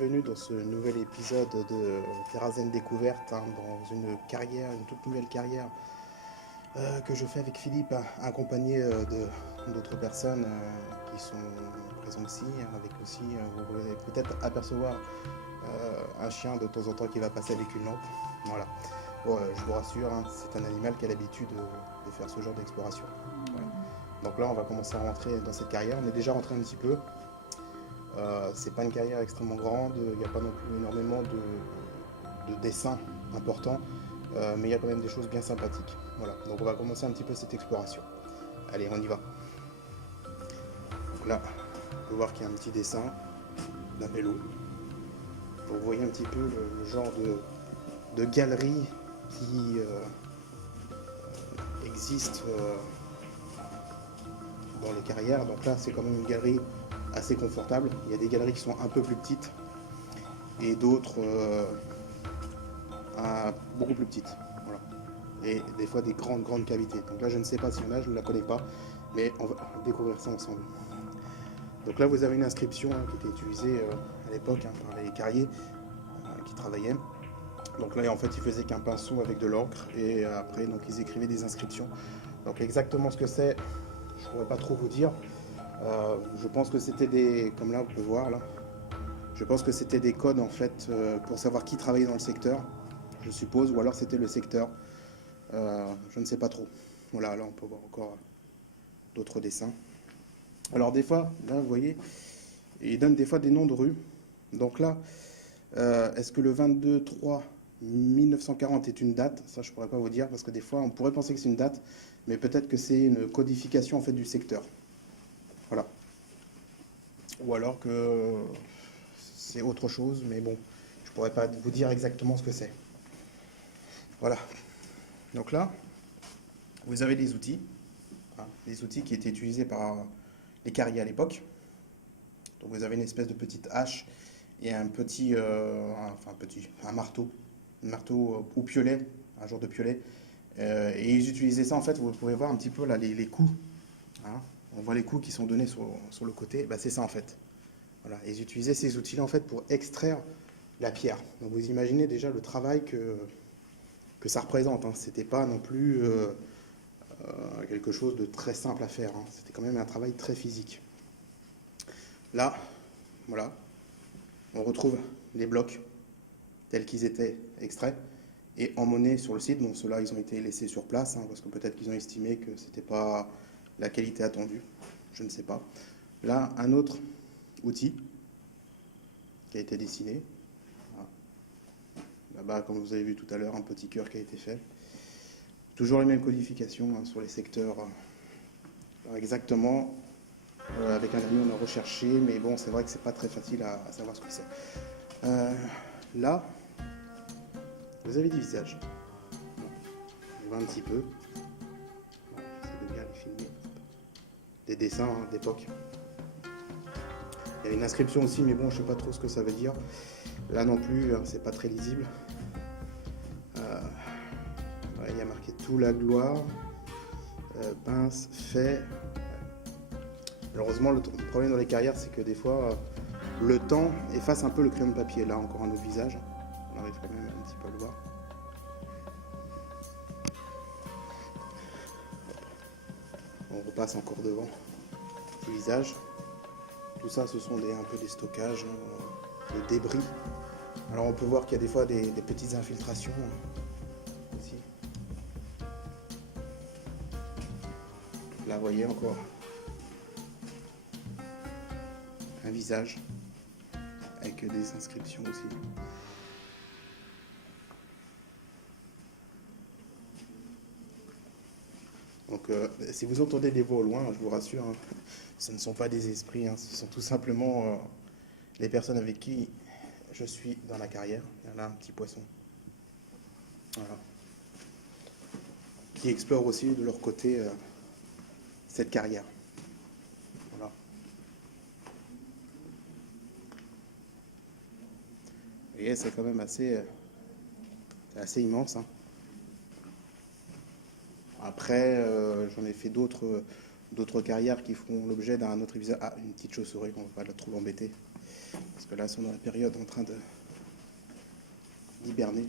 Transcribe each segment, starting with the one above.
bienvenue dans ce nouvel épisode de Terrazen Découverte, hein, dans une carrière, une toute nouvelle carrière que je fais avec Philippe, accompagné d'autres personnes qui sont présentes ici, avec aussi, vous pouvez peut-être apercevoir un chien de temps en temps qui va passer avec une lampe. Voilà. Bon, je vous rassure, hein, c'est un animal qui a l'habitude de faire ce genre d'exploration. Voilà. Donc là, on va commencer à rentrer dans cette carrière. On est déjà rentré un petit peu. C'est pas une carrière extrêmement grande, il n'y a pas non plus énormément de dessins importants, mais il y a quand même des choses bien sympathiques. Voilà, donc on va commencer un petit peu cette exploration. Allez, on y va. Donc là, on peut voir qu'il y a un petit dessin d'un vélo. Vous voyez un petit peu le genre de galerie qui existe dans les carrières. Donc là, c'est quand même une galerie assez confortable. Il y a des galeries qui sont un peu plus petites et d'autres beaucoup plus petites. Voilà. Et des fois des grandes cavités. Donc là, je ne sais pas s'il y en a, je ne la connais pas, mais on va découvrir ça ensemble. Donc là, vous avez une inscription qui était utilisée à l'époque par les carriers qui travaillaient. Donc là, en fait, ils faisaient qu'un pinceau avec de l'encre et après, donc ils écrivaient des inscriptions. Donc exactement ce que c'est, je ne pourrais pas trop vous dire. Je pense que c'était des, comme là, vous pouvez voir là, je pense que c'était des codes en fait pour savoir qui travaillait dans le secteur, je suppose, ou alors c'était le secteur. Je ne sais pas trop. Voilà, là on peut voir encore d'autres dessins. Alors des fois, là vous voyez, ils donnent des fois des noms de rues. Donc là, est-ce que le 22/3/1940 est une date? Ça je pourrais pas vous dire parce que des fois on pourrait penser que c'est une date, mais peut-être que c'est une codification en fait du secteur. Voilà. Ou alors que c'est autre chose, mais bon, je pourrais pas vous dire exactement ce que c'est. Voilà. Donc là, vous avez des outils, hein, les outils qui étaient utilisés par les carriers à l'époque. Donc vous avez une espèce de petite hache et un petit, un marteau ou piolet, un genre de piolet. Et ils utilisaient ça en fait, vous pouvez voir un petit peu là les coups. Hein. On voit les coups qui sont donnés sur le côté, bah, c'est ça en fait. Voilà. Et ils utilisaient ces outils-là en fait pour extraire la pierre. Donc vous imaginez déjà le travail que ça représente. Hein. C'était pas non plus quelque chose de très simple à faire. Hein. C'était quand même un travail très physique. Là, voilà, on retrouve les blocs tels qu'ils étaient extraits et emmenés sur le site. Bon, ceux-là, ils ont été laissés sur place hein, parce que peut-être qu'ils ont estimé que c'était pas la qualité attendue. Je ne sais pas. Là, un autre outil qui a été dessiné. Voilà. Là-bas, comme vous avez vu tout à l'heure, un petit cœur qui a été fait. Toujours les mêmes codifications hein, sur les secteurs. Alors exactement, avec un ami, on a recherché, mais bon, c'est vrai que c'est pas très facile à savoir ce que c'est. Là, vous avez des visages. On voit un petit peu. J'essaie de bien les filmer. Des dessins hein, d'époque. Il y a une inscription aussi, mais bon, je sais pas trop ce que ça veut dire. Là non plus, hein, c'est pas très lisible. Ouais, il y a marqué tout la gloire. Pince, fait. Malheureusement, le problème dans les carrières, c'est que des fois, le temps efface un peu le crayon de papier. Là, encore un autre visage. On arrive quand même un petit peu à le voir. On repasse encore devant le visage. Tout ça, ce sont un peu des stockages, de débris. Alors, on peut voir qu'il y a des fois des petites infiltrations aussi. Là, vous voyez encore un visage avec des inscriptions aussi. Donc si vous entendez des voix au loin, je vous rassure, hein, ce ne sont pas des esprits, hein, ce sont tout simplement les personnes avec qui je suis dans la carrière. Il y en a un petit poisson. Voilà. Qui explorent aussi de leur côté cette carrière. Voilà. Vous voyez, c'est quand même assez immense. Hein. Après, j'en ai fait d'autres carrières qui feront l'objet d'un autre épisode. Ah, une petite chauve-souris, on va pas trop l'embêter. parce que là, ils sont dans la période en train d'hiberner.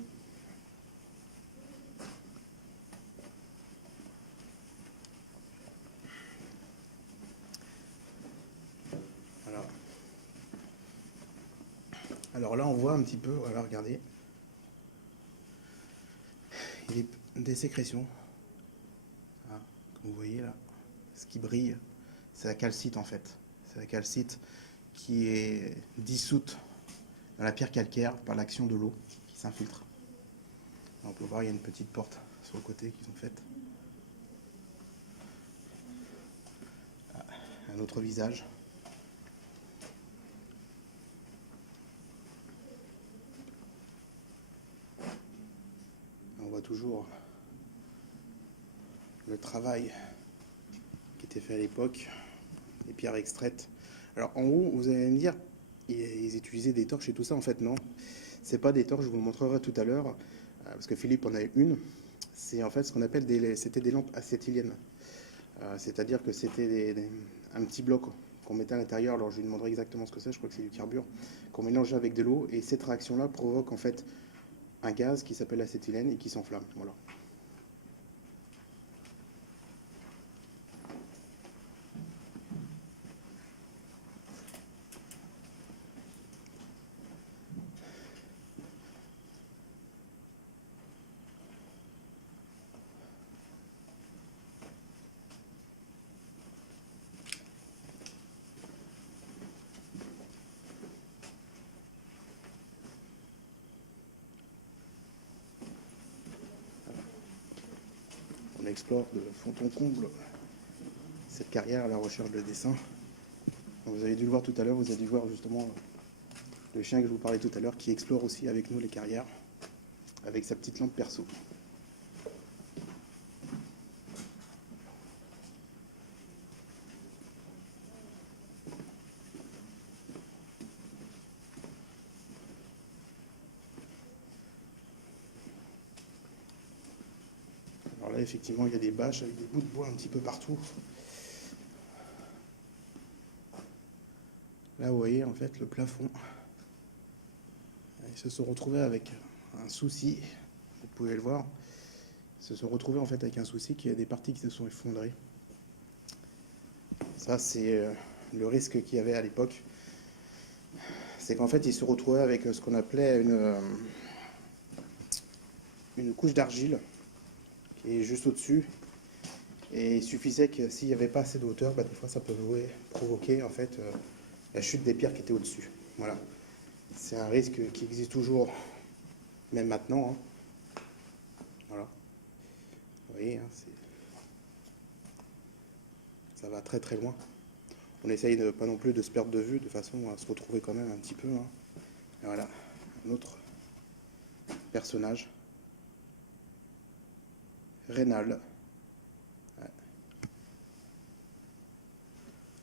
Voilà. Alors là, on voit un petit peu, voilà, regardez, il y a des sécrétions. Hein, comme vous voyez là, ce qui brille, c'est la calcite en fait. C'est la calcite qui est dissoute dans la pierre calcaire par l'action de l'eau qui s'infiltre. On peut voir, il y a une petite porte sur le côté qu'ils ont faite. Un autre visage. On voit toujours le travail qui était fait à l'époque, les pierres extraites. Alors en haut, vous allez me dire, ils utilisaient des torches et tout ça. En fait, non. C'est pas des torches, je vous le montrerai tout à l'heure, parce que Philippe en a une. C'est en fait ce qu'on appelle c'était des lampes acétyliennes. C'est-à-dire que c'était un petit bloc qu'on mettait à l'intérieur. Alors je lui demanderai exactement ce que c'est, je crois que c'est du carbure, qu'on mélangeait avec de l'eau. Et cette réaction-là provoque en fait un gaz qui s'appelle l'acétylène et qui s'enflamme. Voilà. On explore de fond en comble cette carrière à la recherche de dessins. Donc vous avez dû le voir tout à l'heure, vous avez dû voir justement le chien que je vous parlais tout à l'heure qui explore aussi avec nous les carrières avec sa petite lampe perso. Alors là effectivement il y a des bâches avec des bouts de bois un petit peu partout. Là vous voyez en fait le plafond. Ils se sont retrouvés avec un souci, vous pouvez le voir. Ils se sont retrouvés en fait avec un souci qu'il y a des parties qui se sont effondrées. Ça c'est le risque qu'il y avait à l'époque. C'est qu'en fait ils se retrouvaient avec ce qu'on appelait une couche d'argile qui est juste au-dessus. Et il suffisait que s'il n'y avait pas assez de hauteur, des fois ça peut provoquer en fait la chute des pierres qui étaient au-dessus. Voilà. C'est un risque qui existe toujours, même maintenant. Hein. Voilà. Vous voyez, hein, ça va très très loin. On essaye pas non plus de se perdre de vue, de façon à se retrouver quand même un petit peu. Hein. Et voilà, un autre personnage. Rénal. Ouais.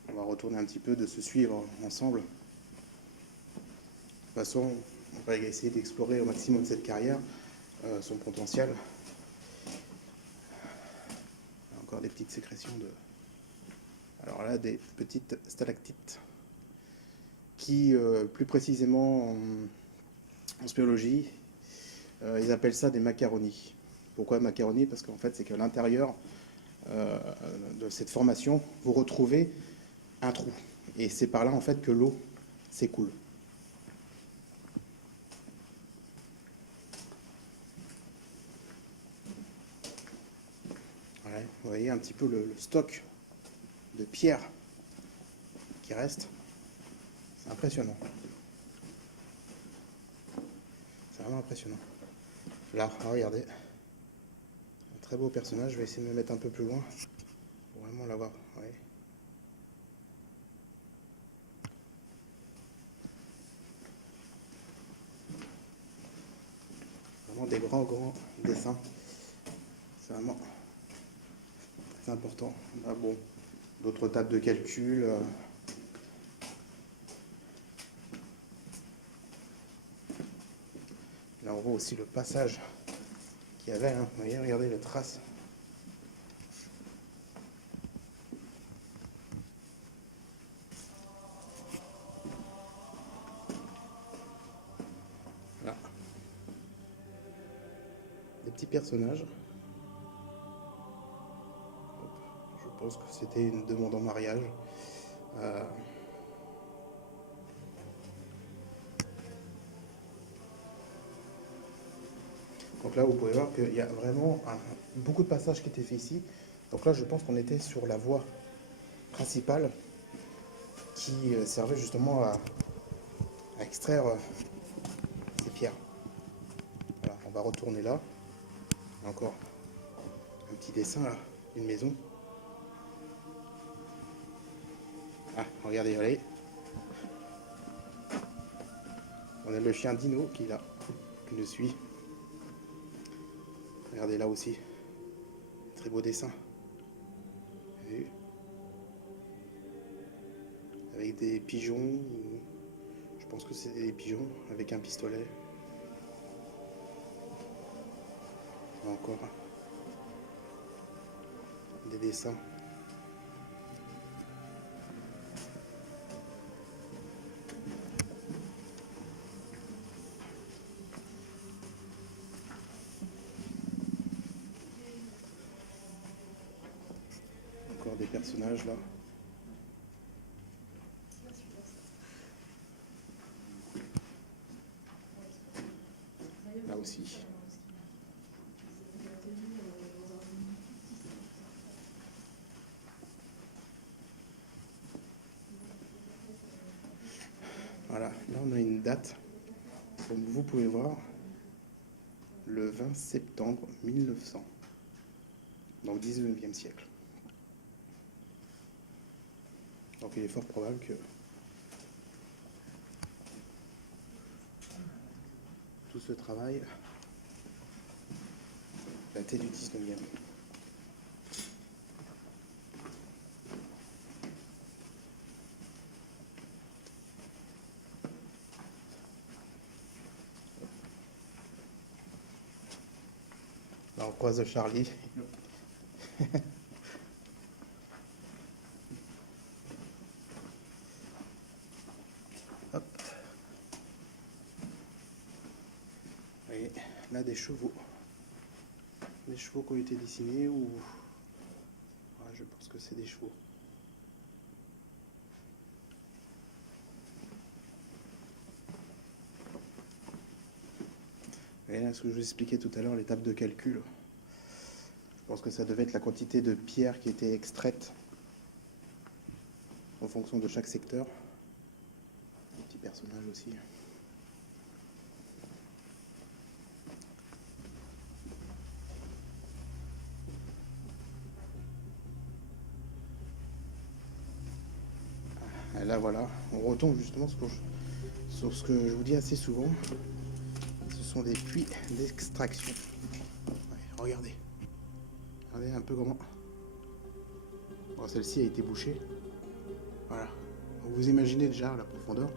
On va retourner un petit peu, de se suivre ensemble. De toute façon, on va essayer d'explorer au maximum cette carrière, son potentiel. Encore des petites sécrétions de... Alors là, des petites stalactites qui, plus précisément en spéologie, ils appellent ça des macaronis. Pourquoi macaronis? Parce qu'en fait, c'est qu'à l'intérieur de cette formation, vous retrouvez un trou. Et c'est par là, en fait, que l'eau s'écoule. Ouais, vous voyez un petit peu le stock de pierres qui reste. C'est impressionnant. C'est vraiment impressionnant. Là, regardez. Un très beau personnage. Je vais essayer de me mettre un peu plus loin pour vraiment l'avoir. Ouais. Vraiment des grands dessins. C'est vraiment très important. Ah bon, d'autres tables de calcul. Là, on voit aussi le passage qu'il y avait. Hein. Vous voyez, regardez les traces. petit personnage. Hop, je pense que c'était une demande en mariage. Euh, Donc là, vous pouvez voir qu'il y a vraiment beaucoup de passages qui étaient faits ici. Donc là, je pense qu'on était sur la voie principale qui servait justement à extraire ces pierres. Voilà, on va retourner là. Encore un petit dessin là, une maison. Ah, regardez, allez. On a le chien Dino qui est là, qui nous suit. Regardez là aussi. Très beau dessin. Et avec des pigeons. Je pense que c'est des pigeons avec un pistolet. Encore des dessins. Encore des personnages là. Là aussi. Voilà, là on a une date, comme vous pouvez voir, le 20 septembre 1900, donc 19e siècle. Donc il est fort probable que tout ce travail datait du 19e. Là on croise Charlie. Hop. Vous voyez, là des chevaux. Des chevaux qui ont été dessinés ou... Ouais, je pense que c'est des chevaux. Et là, ce que je vous expliquais tout à l'heure, l'étape de calcul. Je pense que ça devait être la quantité de pierres qui était extraite en fonction de chaque secteur. Un petit personnage aussi. Et là voilà, on retombe justement sur ce que je vous dis assez souvent. Ce sont des puits d'extraction. Ouais, regardez. Regardez un peu comment. Bon, celle-ci a été bouchée. Voilà. Donc vous imaginez déjà la profondeur.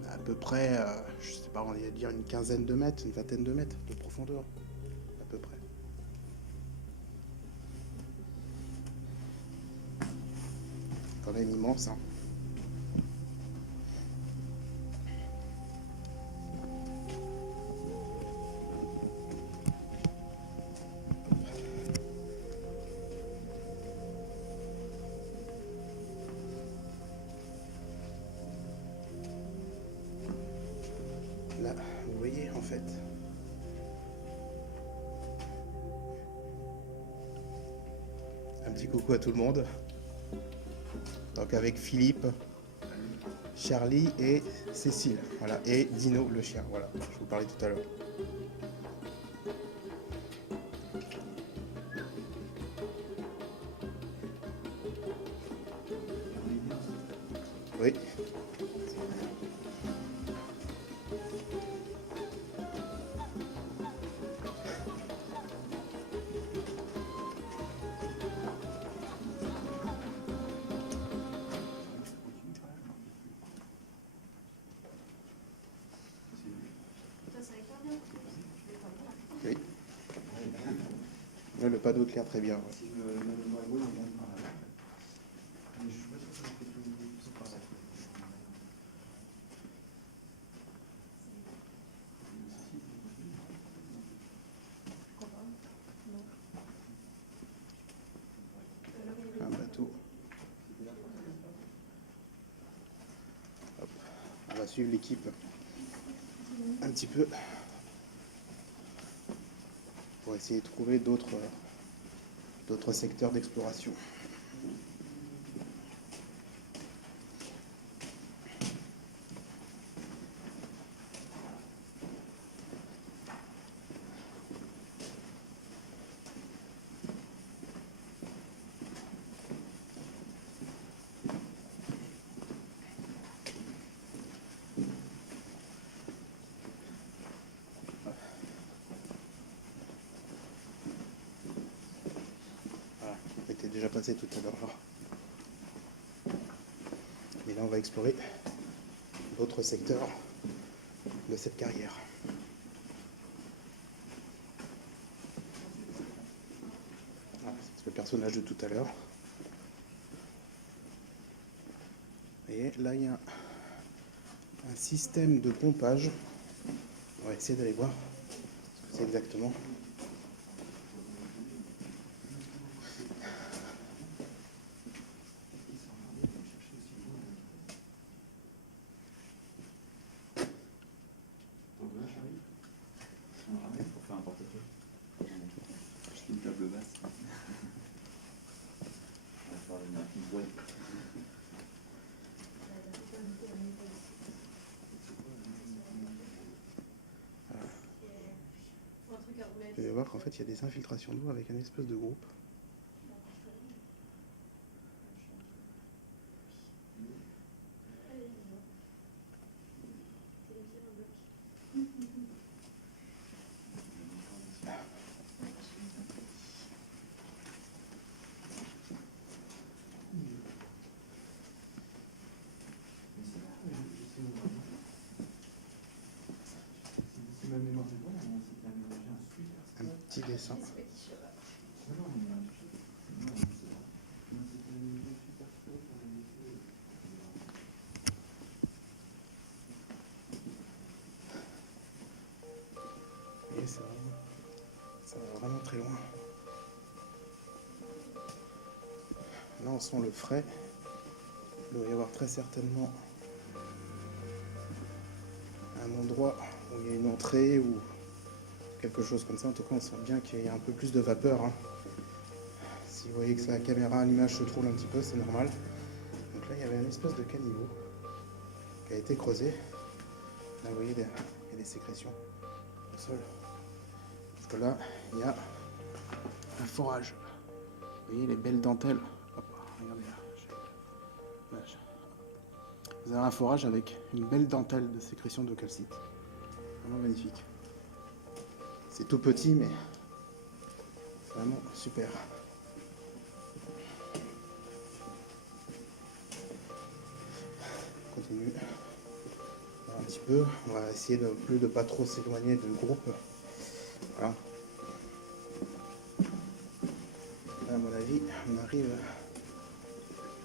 On a à peu près, je sais pas, on va dire une quinzaine de mètres, une vingtaine de mètres de profondeur. À peu près. Quand même immense, hein. Là, vous voyez en fait. Un petit coucou à tout le monde. Donc avec Philippe, Charlie et Cécile. Voilà. Et Dino le chien. Voilà. Je vous parlais tout à l'heure. Oui. Oui. Ouais, le panneau clair très bien. Ouais. suivre l'équipe un petit peu pour essayer de trouver d'autres secteurs d'exploration. On était déjà passé tout à l'heure là. Mais là on va explorer d'autres secteurs de cette carrière. Voilà, c'est le personnage de tout à l'heure. Et là il y a un système de pompage. On va essayer d'aller voir ce que c'est exactement. Pour faire un portefeuille. Juste une table basse. On va faire une petite boîte. Vous allez voir qu'en fait il y a des infiltrations d'eau avec un espèce de groupe. Un petit dessin. Et ça va vraiment très loin. Là on sent le frais. Il doit y avoir très certainement un endroit où il y a une entrée ou quelque chose comme ça. En tout cas on sent bien qu'il y a un peu plus de vapeur, hein. Si vous voyez que la caméra à l'image se trouve un petit peu, c'est normal. Donc là il y avait une espèce de caniveau qui a été creusé. Là vous voyez il y a des sécrétions au sol. Parce que là il y a un forage. Vous voyez les belles dentelles. Hop, regardez là. Vous avez un forage avec une belle dentelle de sécrétion de calcite. Vraiment magnifique. C'est tout petit, mais c'est vraiment super. On continue. Un petit peu. On va essayer de pas trop s'éloigner du groupe. Voilà. Là, à mon avis, on arrive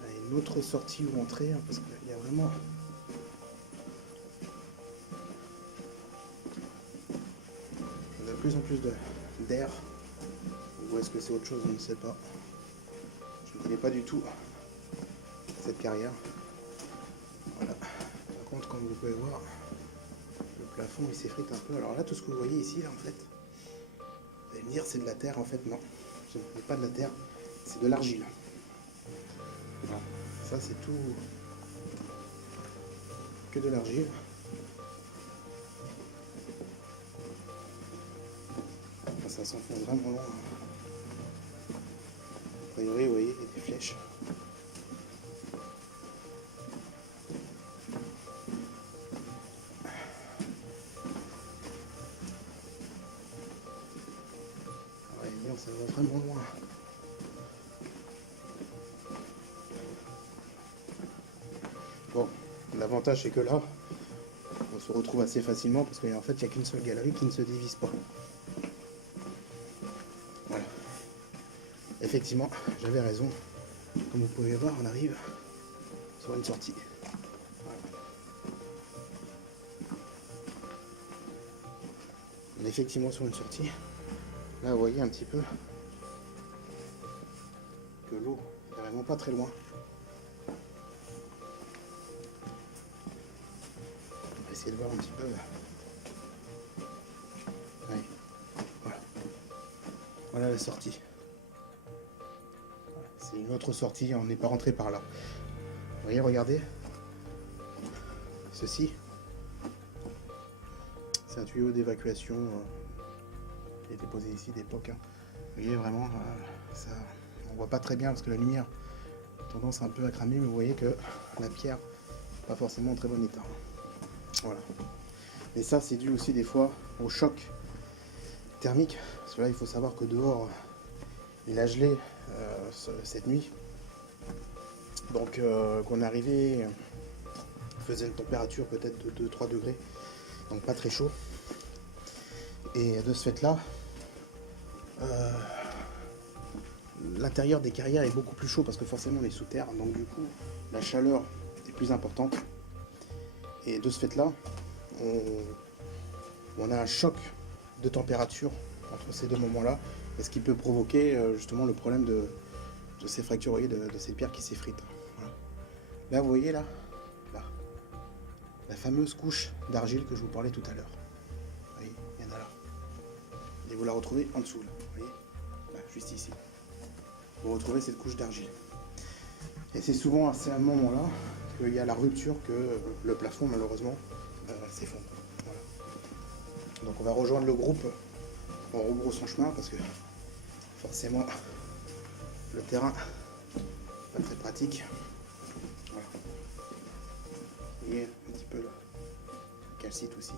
à une autre sortie ou entrée, hein, parce qu'il y a vraiment... On a de plus en plus d'air. Ou est-ce que c'est autre chose, on ne sait pas. Je ne connais pas du tout cette carrière. Voilà. Par contre, comme vous pouvez voir, le plafond il s'effrite un peu. Alors là, tout ce que vous voyez ici, là, en fait, vous allez me dire c'est de la terre. En fait, non. Ce n'est pas de la terre, c'est de l'argile. Voilà. Ça, c'est tout que de l'argile. Ça s'enfonce vraiment loin. A priori, vous voyez, il y a des flèches. Ouais, bien, ça va vraiment loin. Bon, l'avantage c'est que là, on se retrouve assez facilement parce qu'en fait, il n'y a qu'une seule galerie qui ne se divise pas. Voilà. Effectivement, j'avais raison. Comme vous pouvez voir, on arrive sur une sortie. Voilà. On est effectivement sur une sortie. Là, vous voyez un petit peu que l'eau n'est vraiment pas très loin. essayer de voir un petit peu. Oui. Voilà. Voilà la sortie. C'est une autre sortie, on n'est pas rentré par là. Vous voyez, regardez. Ceci, c'est un tuyau d'évacuation qui a été posé ici d'époque. Hein. Vous voyez vraiment, ça, on voit pas très bien parce que la lumière a tendance un peu à cramer, mais vous voyez que la pierre n'est pas forcément en très bon état. Voilà. Mais ça, c'est dû aussi des fois au choc thermique. Parce que là, il faut savoir que dehors, il a gelé cette nuit. Donc, qu'on est arrivé, faisait une température peut-être de 2-3 degrés. Donc pas très chaud. Et de ce fait-là, l'intérieur des carrières est beaucoup plus chaud parce que forcément on est sous terre. Donc du coup, la chaleur est plus importante. Et de ce fait-là, on a un choc de température entre ces deux moments-là. Et ce qui peut provoquer justement le problème de ces fractures, vous voyez, de ces pierres qui s'effritent. Voilà. Là, vous voyez, là, la fameuse couche d'argile que je vous parlais tout à l'heure. Vous voyez, il y en a là. Et vous la retrouvez en dessous, là. Vous voyez, là, juste ici. Vous retrouvez cette couche d'argile. Et c'est souvent à ce moment-là qu'il y a la rupture que le plafond, malheureusement, s'effondre. Voilà. Donc on va rejoindre le groupe en rebroussant chemin parce que forcément, le terrain pas très pratique. Voilà. Vous voyez un petit peu le calcite aussi.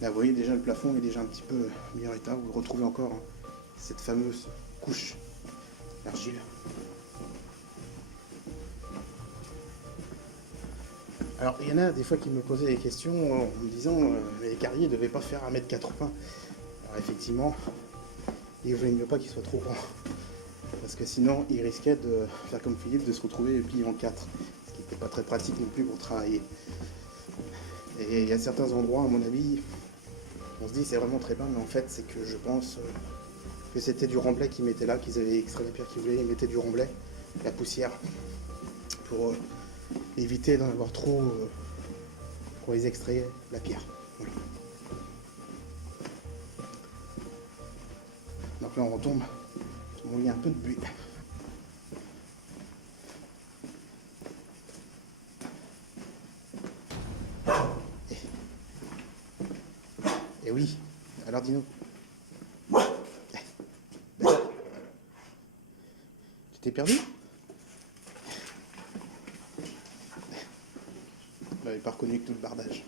Là, vous voyez déjà le plafond est déjà un petit peu mis en état. Vous retrouvez encore cette fameuse couche d'argile. Alors, il y en a des fois qui me posaient des questions en me disant les carriers ne devaient pas faire 1m80. Alors, effectivement, il ne voulait mieux pas qu'il soit trop grand. Parce que sinon, il risquait de faire comme Philippe, de se retrouver plié en 4. Ce qui n'était pas très pratique non plus pour travailler. Et il y a certains endroits, à mon avis, on se dit c'est vraiment très bien, mais en fait, c'est que je pense que c'était du remblai qu'ils mettaient là, qu'ils avaient extrait la pierre qu'ils voulaient, ils mettaient du remblai, la poussière, pour éviter d'en avoir trop quand ils extrayaient la pierre. Voilà. Donc là, on retombe. Il y a un peu de buée. Et oui, alors dis-nous. Tu t'es perdu? Il n'avait pas reconnu que tout le bardage.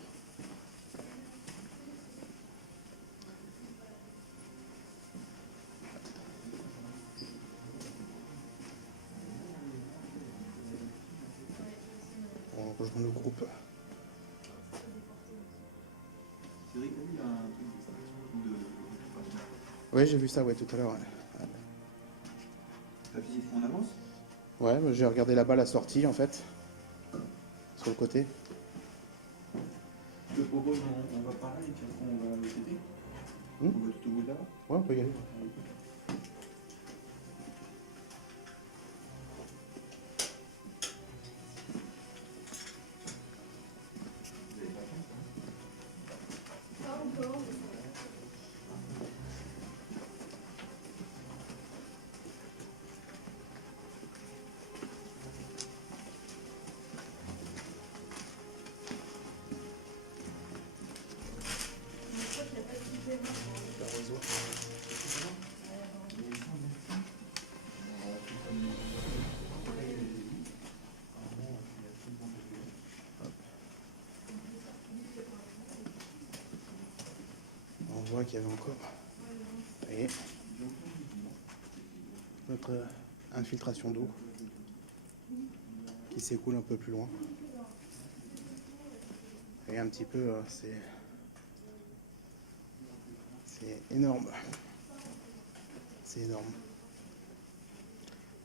On rejoint le groupe. Cédric, t'as vu, il y a un truc d'extraction de... Oui, j'ai vu ça ouais, tout à l'heure. Ouais. T'as visité en avance? Ouais, j'ai regardé là-bas la sortie en fait, sur le côté. Je te propose, on va par là et puis après on va visiter. On va tout au bout de là-bas. Ouais, on peut y aller. Vous avez pas faim, Le réseau. On voit qu'il y avait encore, vous voyez, notre infiltration d'eau qui s'écoule un peu plus loin. Et un petit peu, c'est énorme. C'est énorme.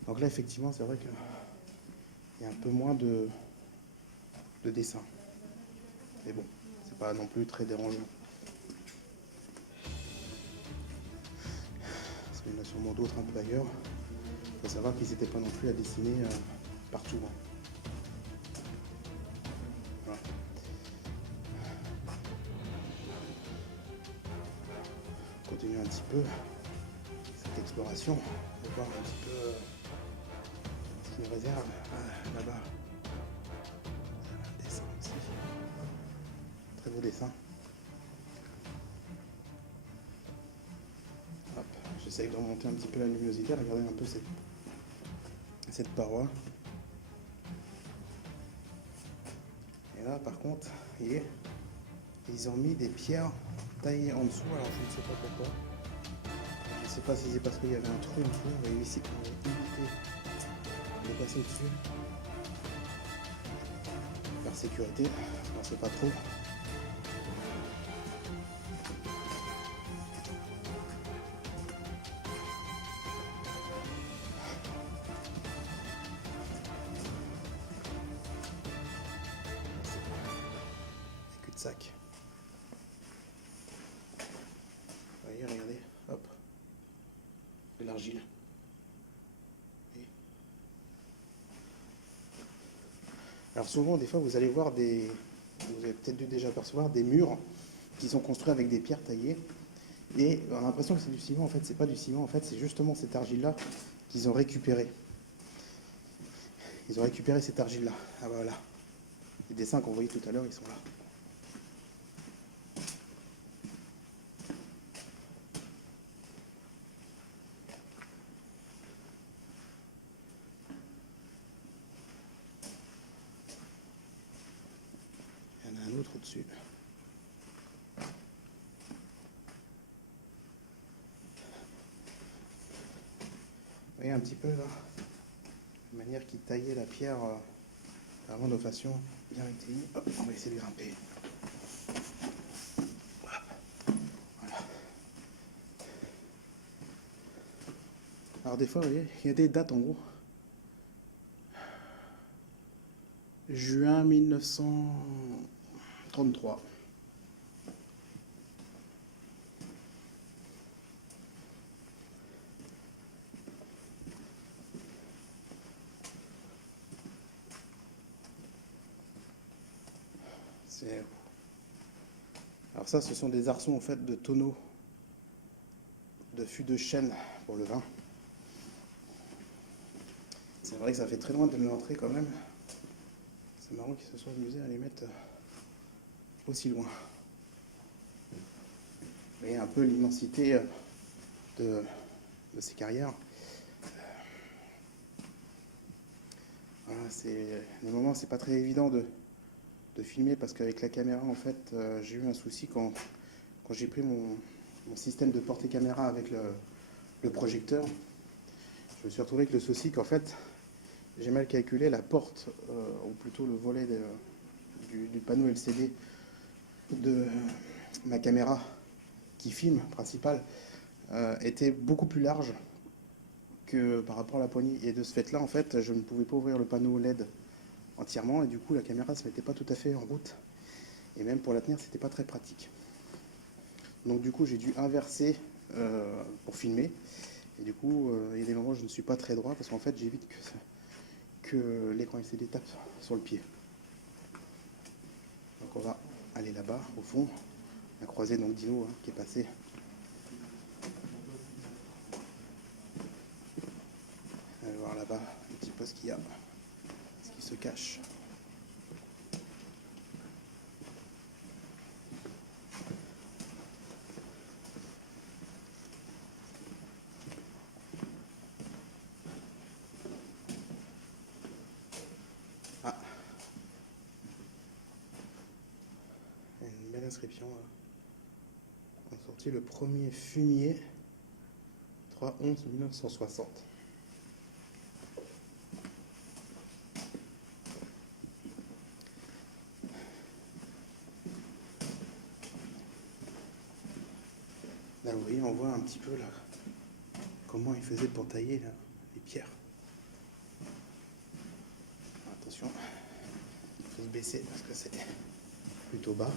Donc là, effectivement, c'est vrai qu'il y a un peu moins de dessin. Mais bon, c'est pas non plus très dérangeant. Parce qu'il y en a sûrement d'autres un peu ailleurs. Il faut savoir qu'ils n'étaient pas non plus à dessiner partout. Hein. peu cette exploration, de voir un petit peu ce qu'il nous réserve. Ah, là-bas, un dessin aussi. Très beau dessin. Hop, j'essaye de remonter un petit peu la luminosité, regardez un peu cette paroi. Et là, par contre, voyez, ils ont mis des pierres taillées en dessous, alors je ne sais pas pourquoi. Je ne sais pas si c'est parce qu'il y avait un trou en dessous. Vous voyez ici qu'on est évité de passer dessus. Par sécurité, on ne sait pas trop. Cul-de-sac. Vous voyez, regardez, hop, de l'argile. Alors souvent, des fois, vous allez voir vous avez peut-être dû déjà apercevoir des murs qui sont construits avec des pierres taillées. Et on a l'impression que c'est du ciment, en fait, c'est pas du ciment, en fait, c'est justement cette argile-là qu'ils ont récupérée. Ils ont récupéré cette argile-là. Ah bah voilà. Les dessins qu'on voyait tout à l'heure, ils sont là. Il y en a un autre au-dessus. Vous voyez un petit peu là, la manière qu'ils taillaient la pierre vraiment de façon bien rectiligne. Hop, on va essayer de grimper. Voilà. Alors des fois, vous voyez, il y a des dates en gros. Juin 1933. Alors ça, ce sont des arçons en fait de tonneaux de fût de chêne pour le vin. C'est vrai que ça fait très loin de l'entrée quand même. C'est marrant qu'ils se soient amusés à les mettre aussi loin. Vous voyez un peu l'immensité de ces carrières. Voilà, les moments, c'est pas très évident de filmer parce qu'avec la caméra, en fait, j'ai eu un souci quand j'ai pris mon système de portée caméra avec le projecteur. Je me suis retrouvé avec le souci qu'en fait, j'ai mal calculé la porte, ou plutôt le volet du panneau LCD de ma caméra qui filme principale était beaucoup plus large que par rapport à la poignée. Et de ce fait-là, en fait, je ne pouvais pas ouvrir le panneau LED entièrement et du coup, la caméra ne se mettait pas tout à fait en route. Et même pour la tenir, c'était pas très pratique. Donc du coup, j'ai dû inverser pour filmer. Et du coup, il y a des moments où je ne suis pas très droit parce qu'en fait, j'évite que l'écran LCD tape sur le pied. Donc on va aller là-bas, au fond. On a croisé donc Dino qui est passé. On va voir là-bas un petit peu ce qu'il y a, ce qui se cache. Ah, une belle inscription. On a sorti le 1er fumier 3/11/1960. Là, vous voyez, on voit un petit peu là comment il faisait pour tailler là, les pierres. Attention, il faut se baisser parce que c'est plutôt bas.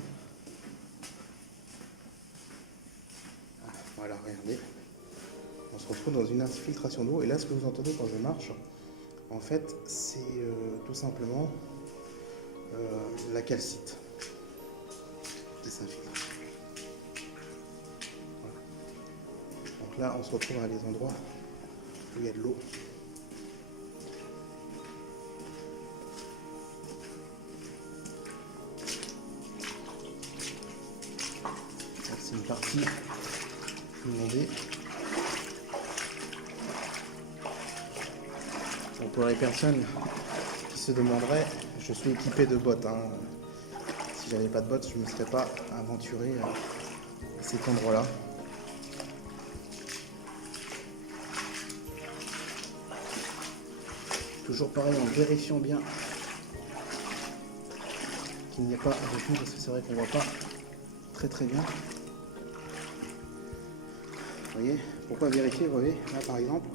Ah, voilà, regardez. On se retrouve dans une infiltration d'eau. Et là, ce que vous entendez quand je marche, en fait, c'est tout simplement la calcite qui s'infiltre. Voilà. là, on se retrouve à des endroits où il y a de l'eau. C'est une partie inondée. Donc pour les personnes qui se demanderaient, je suis équipé de bottes. Si j'avais pas de bottes, je ne me serais pas aventuré à cet endroit-là. Toujours pareil, en vérifiant bien qu'il n'y a pas de fond, parce que c'est vrai qu'on voit pas très bien. Vous voyez, pourquoi vérifier? Vous voyez, là par exemple,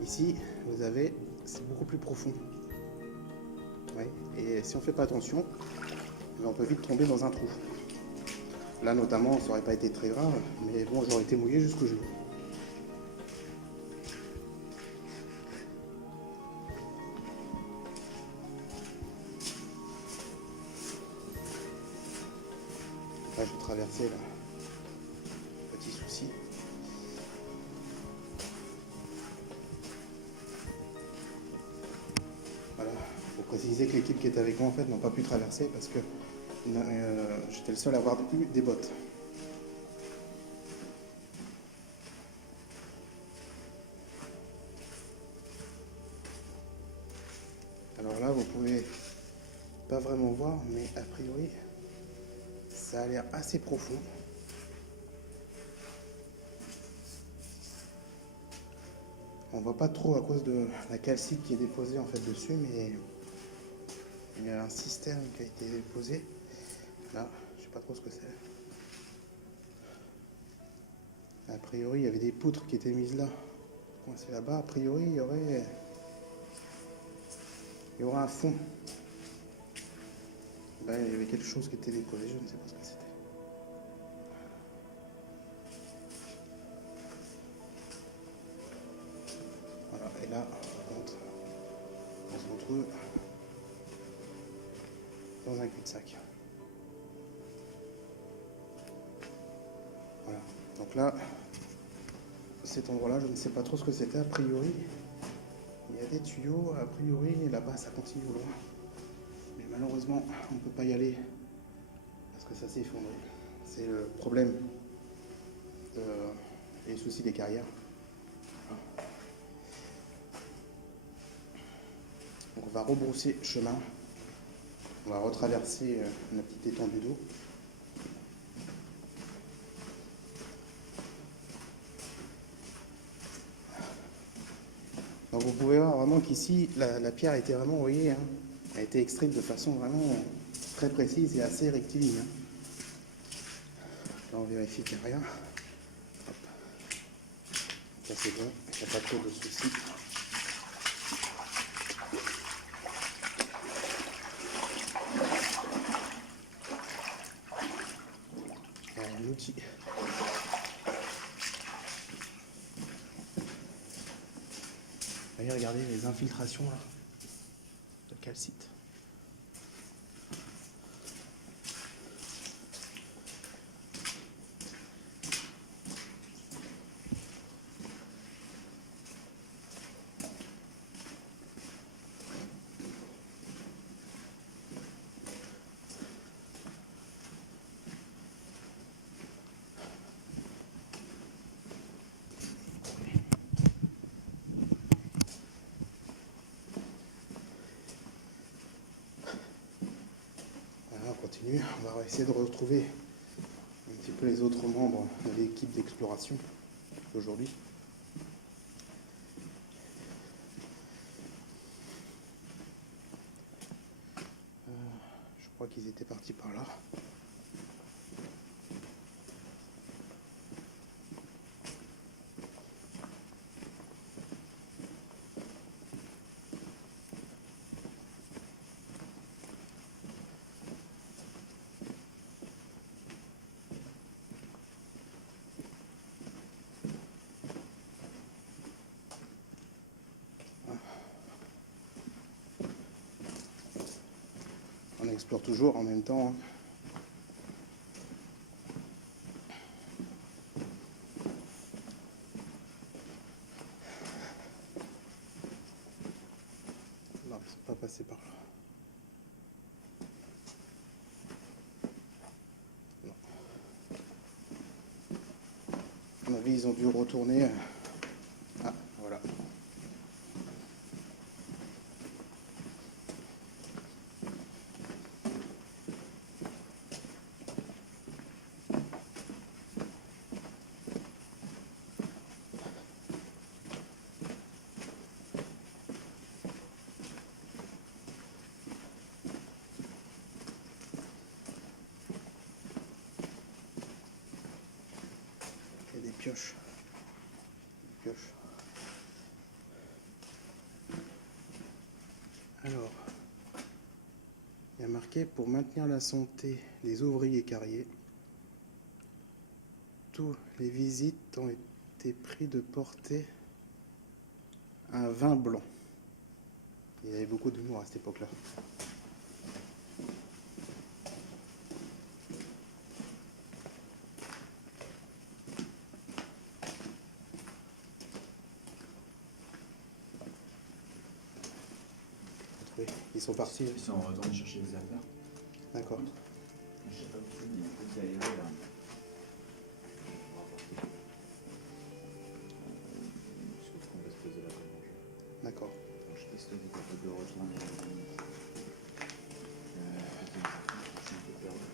ici, vous avez, c'est beaucoup plus profond. Ouais. Et si on ne fait pas attention, on peut vite tomber dans un trou. Là notamment, ça n'aurait pas été très grave, mais bon, j'aurais été mouillé jusqu'au genou. Là, je vais traverser là. Petit souci. Voilà. Il faut préciser que l'équipe qui est avec moi en fait n'ont pas pu traverser parce que j'étais le seul à avoir eu des bottes. Alors là, vous pouvez pas vraiment voir, mais a priori, ça a l'air assez profond. On voit pas trop à cause de la calcite qui est déposée en fait dessus, mais il y a un système qui a été déposé. Là, je sais pas trop ce que c'est. A priori, il y avait des poutres qui étaient mises là, coincées là-bas. A priori, il y aurait un fond. Là, il y avait quelque chose qui était déposé, je ne sais pas ce que c'était. Voilà, et là, par contre, on se retrouve dans un cul-de-sac. Voilà, donc là, cet endroit-là, je ne sais pas trop ce que c'était. A priori, il y a des tuyaux, a priori, là-bas, ça continue au loin. Mais malheureusement, on ne peut pas y aller parce que ça s'est effondré. C'est le problème et le souci des carrières. Donc on va rebrousser chemin. On va retraverser la petite étendue d'eau. Donc vous pouvez voir vraiment qu'ici, la pierre a été vraiment, vous voyez, a été extraite de façon vraiment très précise et assez rectiligne. Là on vérifie qu'il n'y a rien. Hop. Ça c'est bon, il n'y a pas trop de soucis. Un outil. Regardez les infiltrations là, de calcite. On va essayer de retrouver un petit peu les autres membres de l'équipe d'exploration d'aujourd'hui. Je crois qu'ils étaient partis par là. On explore toujours en même temps. C'est pas passé par là. Non. À mon avis, ils ont dû retourner. Ah, voilà. Il y a des pioches. Des pioches. Alors, il y a marqué pour maintenir la santé des ouvriers carriers. Tous les visites ont été pris de porter un vin blanc. Il y avait beaucoup d'humour à cette époque-là. Oui, ils sont partis. Ils sont retournés chercher les affaires. D'accord. Je sais pas où c'est, mais il y a un truc qui est arrivé là. Je pense qu'on va se poser là pour manger. D'accord. Donc, je sais pas si toi t'es capable de rejoindre. Je suis un peu perdu.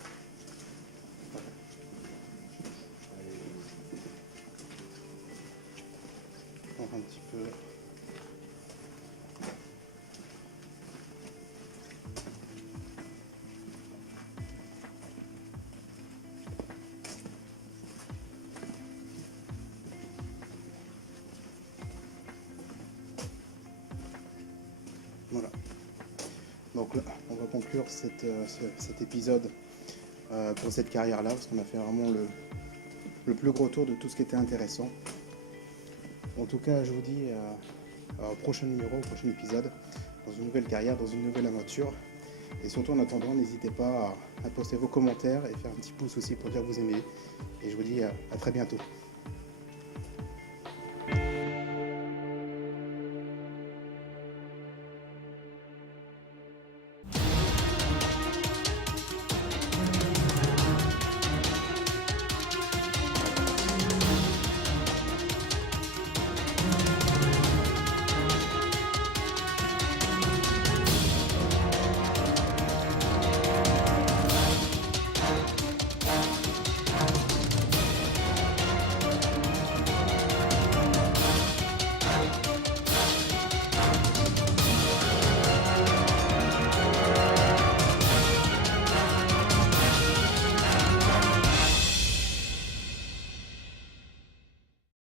On va un petit peu. Voilà. Donc là, on va conclure cet épisode pour cette carrière-là, parce qu'on a fait vraiment le plus gros tour de tout ce qui était intéressant. En tout cas, je vous dis au prochain numéro, au prochain épisode, dans une nouvelle carrière, dans une nouvelle aventure. Et surtout, en attendant, n'hésitez pas à poster vos commentaires et faire un petit pouce aussi pour dire que vous aimez. Et je vous dis à très bientôt.